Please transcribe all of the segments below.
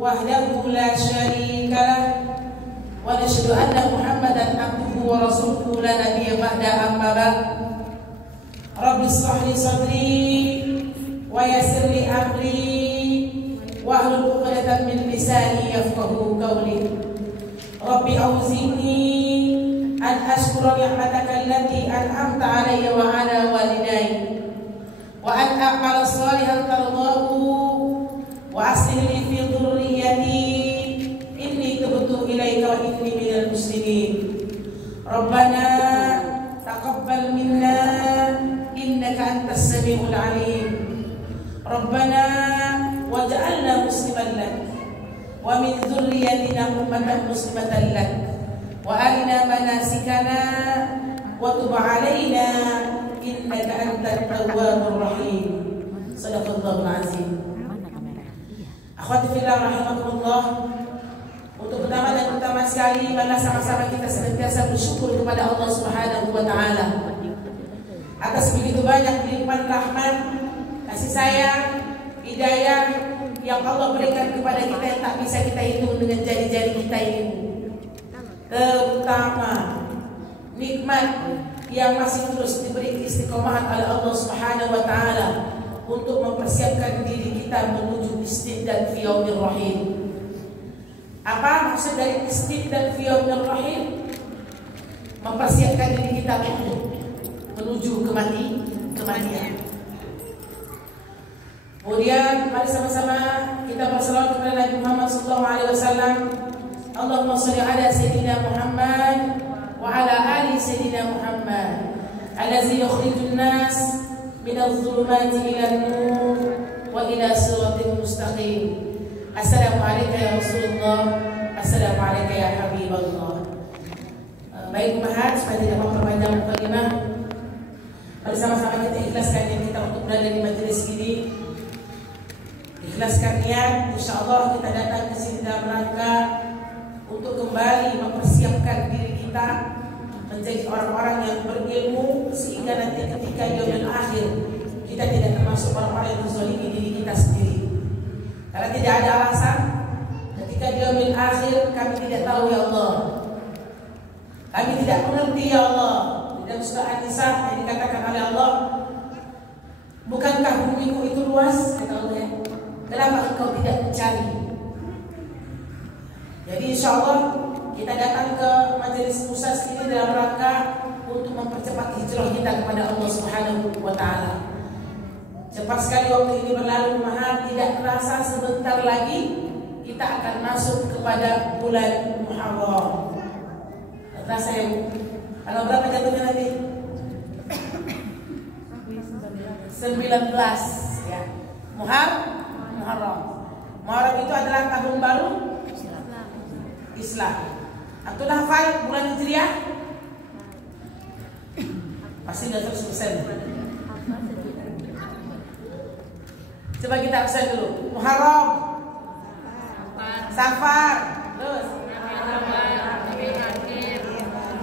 وحده لا شريك له ونشهد أن محمدا عبده ورسوله لا نبي بعد أما بعد رب اشرح لي صدري ويسر لي أمري واحلل عقدة من لساني يفقهوا قولي رب أوزعني أن أشكر نعمتك التي أنعمت علي وعلى والدي وأن أعمل صالحا ترضاه وأصلح لي في ذريتي إني تبت إليك وإني من المسلمين ربنا تقبل منا إنك أنت السميع العليم ربنا واجعلنا مسلما لك ومن ذريتنا أمة مسلمة لك وأرنا مناسكنا وتب علينا إنك أنت التواب الرحيم صدق الله العظيم. Akhwati fillah rahimakumullah. Untuk pertama dan utama sekali, marilah sama-sama kita senantiasa bersyukur kepada Allah Subhanahu wa taala atas begitu banyak limpahan rahmat, kasih sayang, hidayah yang Allah berikan kepada kita yang tak bisa kita hitung dengan jari-jari kita ini. Terutama nikmat yang masih terus diberi istiqomahan oleh Allah Subhanahu wa taala untuk mempersiapkan diri kita menuju istidad fi yaumir rahim. Apa maksud dari istidad fi yaumir rahim? Mempersiapkan diri kita untuk menuju kematian. Kemudian mari sama-sama kita berselawat kepada Nabi Muhammad SAW. Allahumma shalli ala sayyidina Muhammad wa ala ali sayyidina Muhammad allazi yukhrijun nas minadh dhulumati ilan nur wa ila siratil mustaqim. Assalamu alayka ya Rasulullah, assalamu alayka ya Habiballah. Baik umat, supaya tidak memperpanjang mukadimah, mari sama-sama kita ikhlaskan niat kita untuk berada di majelis ini. Ikhlaskan niat, insyaallah kita datang ke sini dalam rangka untuk kembali mempersiapkan diri kita menjadi orang-orang yang berilmu, sehingga nanti ketika yaumul akhir kita tidak termasuk orang-orang yang menzalimi diri kita sendiri. Karena tidak ada alasan ketika yaumul akhir kami tidak tahu ya Allah, kami tidak mengerti ya Allah. Di dalam surah An-Nisa yang dikatakan oleh Allah, bukankah bumiku itu luas, kata Allah, kenapa engkau tidak mencari? Jadi insya Allah kita datang ke majelis Musas ini dalam rangka untuk mempercepat hijrah kita kepada Allah Subhanahu wa taala. Cepat sekali waktu ini berlalu, mahal, tidak terasa sebentar lagi kita akan masuk kepada bulan Muharram. Terasa ya Bu? Kalau berapa jatuhnya nanti? 19 ya. Muharram. Muharram itu adalah tahun baru Islam. Antum hafal bulan Hijriah? Pasti sudah 100%. Coba kita absen dulu. Muharram, Safar, terus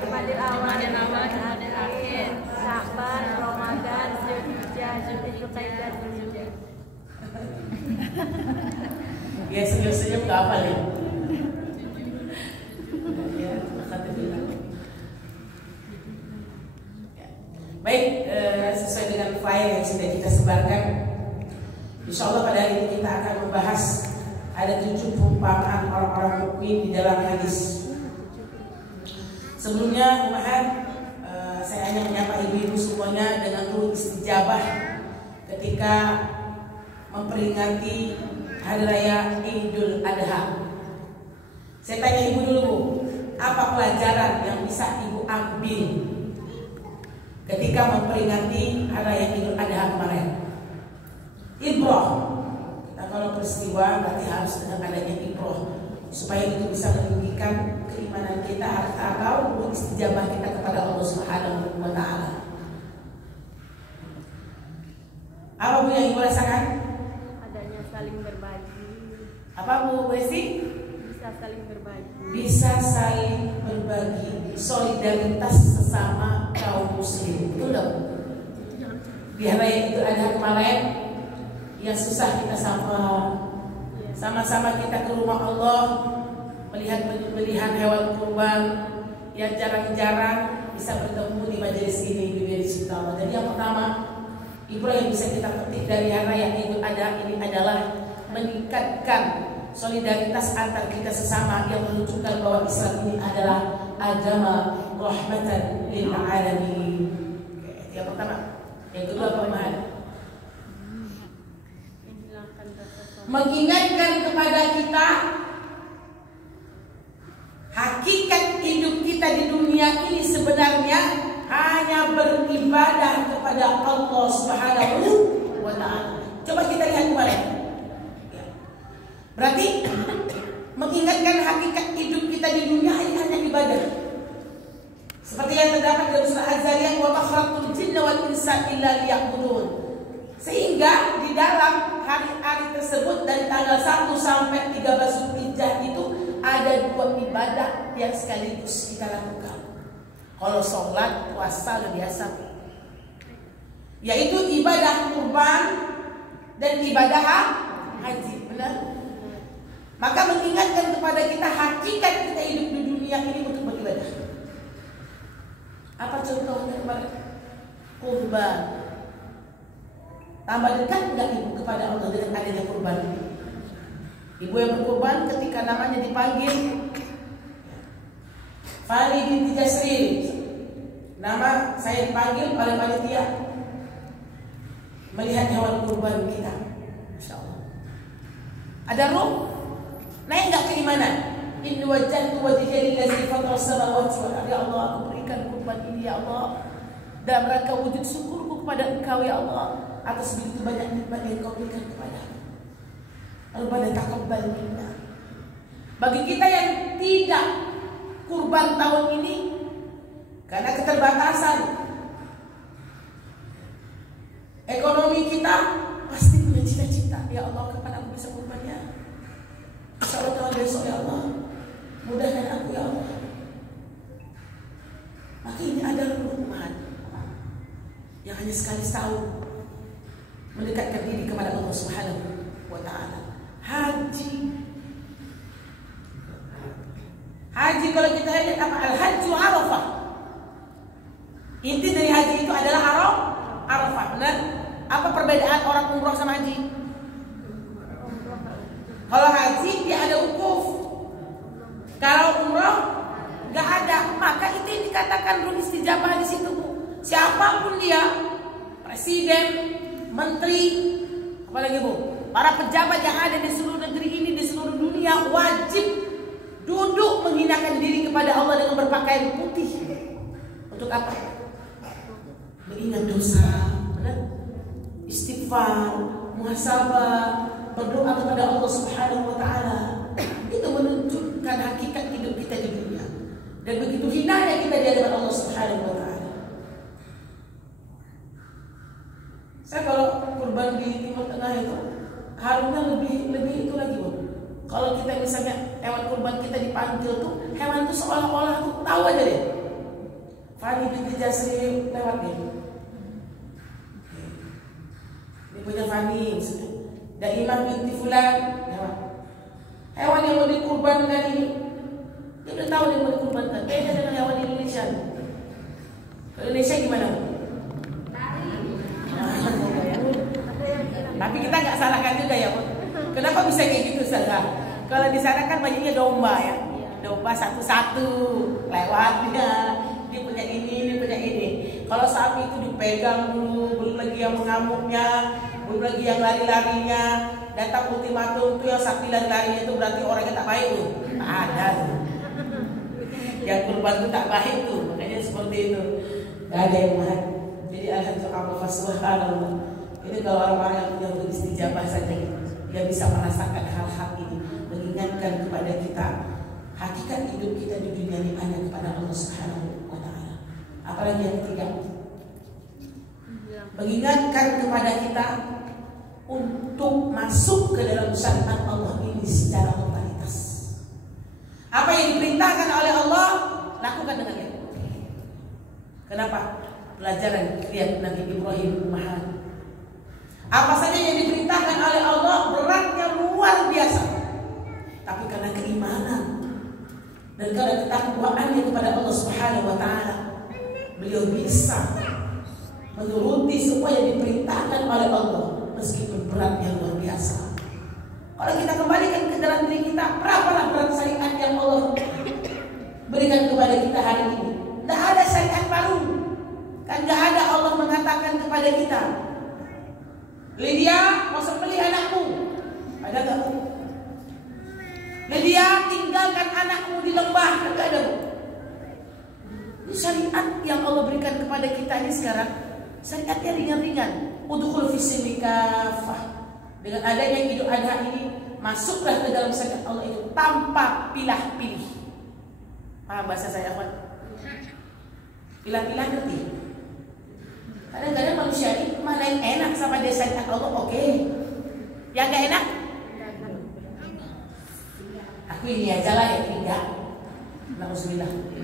Ramadil awal, Ramadil akhir, Sya'ban, Ramadan, Zulhijjah, Zulqa'dah, Zulhijjah. Ya senyum-senyum nggak hafal ya. Baik, sesuai dengan flyer yang sudah kita sebarkan, insya Allah pada hari ini kita akan membahas ada 7 perumpamaan orang-orang mukmin di dalam hadis. Sebelumnya, saya hanya menyapa ibu-ibu semuanya dengan ruh istijabah ketika memperingati Hari Raya Idul Adha. Saya tanya ibu dulu, Bu, apa pelajaran yang bisa ibu ambil ketika memperingati Hari Raya Idul Adha kemarin? Ibrah. Kita kalau peristiwa berarti harus dengan adanya ibrah, supaya itu bisa meninggikan keimanan kita atau istijabah kita kepada Allah Subhanahu wa taala. Apa Bu yang ibu rasakan? Adanya saling berbagi. Apa Bu Besi? Bisa saling berbagi. Bisa saling berbagi, solidaritas sesama kaum muslim. Betul dong? Di hari Idul Adha kemarin yang susah kita sapa, sama-sama kita ke rumah Allah melihat penyembelihan hewan kurban yang jarang-jarang bisa bertemu di majelis ini di majelis Allah. Jadi yang pertama, ibrah yang bisa kita petik dari hari raya Idul Adha ini adalah meningkatkan solidaritas antar kita sesama yang menunjukkan bahwa Islam ini adalah agama rahmatan lil alamin. Yang pertama. Yang kedua, pemahaman. Mengingatkan kepada kita hakikat hidup kita di dunia ini sebenarnya hanya beribadah kepada Allah Subhanahu wa ta'ala. Coba kita lihat kemarin. Berarti mengingatkan hakikat hidup kita di dunia ini hanya ibadah. Seperti yang terdapat dalam surah Az-Zariyat, wa ma khalaqtul jinna wal insa illa liya'budun. Sehingga di dalam hari-hari tersebut dari tanggal 1 sampai 13 Zulhijjah itu ada 2 ibadah yang sekaligus kita lakukan. Kalau sholat, puasa udah biasa, yaitu ibadah kurban dan ibadah haji, benar? Maka mengingatkan kepada kita hakikat kita hidup di dunia ini untuk beribadah. Apa contohnya kemarin? Kurban. Tambah dekat enggak ibu kepada Allah dengan adanya kurban? Ibu yang berkurban ketika namanya dipanggil Fali binti Jasrin, nama saya dipanggil oleh panitia melihat hewan kurban kita, Masya Allah. Ada ruh, naik enggak keimanan? In wajjahtu wajhiya lillazi fatara samawati wal ardi. Ya Allah, aku berikan kurban ini ya Allah dalam rangka wujud syukurku kepada Engkau ya Allah atas begitu banyak nikmat yang Kau berikan kepada aku. Rabbana taqabbal minna. Bagi kita yang tidak kurban tahun ini karena keterbatasan ekonomi kita, pasti punya cita-cita, ya Allah kapan aku bisa kurban ya? Insya Allah tahun besok ya Allah, mudahkan aku ya Allah. Maka ini adalah umat yang hanya sekali setahun mendekatkan diri kepada Allah Subhanahu wa ta'ala. Haji kalau kita lihat apa? Al-Hajju Arafah. Inti dari haji itu adalah Arafah, benar? Apa perbedaan orang umroh sama haji? Kalau haji dia ada wukuf. Kalau umroh nggak ada. Maka itu yang dikatakan ruh istijabah di situ, Bu. Siapapun dia, presiden, menteri, apalagi Bu, para pejabat yang ada di seluruh negeri ini, di seluruh dunia, wajib duduk menghinakan diri kepada Allah dengan berpakaian putih. Untuk apa? Mengingat dosa, istighfar, muhasabah, berdoa kepada Allah Subhanahu wa ta'ala. Itu menunjukkan hakikat hidup kita di dunia. Dan begitu hinanya kita di hadapan Allah Subhanahu wa ta'ala. Saya kalau kurban di Timur Tengah itu harumnya lebih itu lagi, Bu. Kalau kita misalnya hewan kurban kita dipanggil tuh, hewan itu seolah-olah tuh tahu aja deh. Fani binti Jasri lewat deh. Dia punya Fani, Daimah binti Fulan lewat. Hewan yang mau dikurbankan ini, dia udah tahu dia mau dikurbankan. Beda dengan hewan Indonesia. Indonesia gimana? Tapi kita nggak salahkan juga ya, Bu. Kenapa bisa kayak gitu, saudara? Kalau di sana kan banyaknya domba ya, domba satu-satu lewatnya. Dia punya ini, dia punya ini. Kalau sapi itu dipegang dulu, belum lagi yang mengamuknya, belum lagi yang lari-larinya. Datang ultimatum tuh yang sapi lari-larinya itu berarti orangnya tak baik tuh. Ada tuh. Yang kurban itu tak baik tuh, makanya seperti itu. Gak ada yang mahal. Jadi alhamdulillah subhanallah. Ini kalau orang-orang yang punya istijabah saja, dia bisa merasakan hal-hal ini, mengingatkan kepada kita hakikat hidup kita di dunia ini hanya kepada Allah Subhanahu wa ta'ala. Apalagi yang ketiga, mengingatkan kepada kita untuk masuk ke dalam syariat Allah ini secara totalitas. Apa yang diperintahkan oleh Allah, lakukan dengan yang kenapa? Pelajaran lihat Nabi Ibrahim Muhammad. Apa saja yang diperintahkan oleh Allah beratnya luar biasa. dan karena ketakwaannya kepada Allah Subhanahu wa taala, beliau bisa menuruti semua yang diperintahkan oleh Allah meskipun beratnya luar biasa. Kalau kita kembalikan ke dalam diri kita, berapalah berat syariat yang Allah berikan kepada kita hari ini? Tidak ada syariat baru. Kan tidak ada Allah mengatakan kepada kita, Lydia, mau sembelih anakmu. Ada tak? Lydia, tinggalkan anakmu di lembah. Tidak ada. Ini syariat yang Allah berikan kepada kita ini sekarang. Syariatnya ringan-ringan. Udkhul fis-silmi kafah. Dengan adanya Idul Adha ini, masuklah ke dalam syariat Allah itu tanpa pilah-pilih. Paham bahasa saya, Pak? Pilah-pilah ngerti? Kadang-kadang manusia ini mana yang enak sama dia syariat Allah, oke. Yang gak enak? Aku ini aja lah yang enggak. Nauzubillah.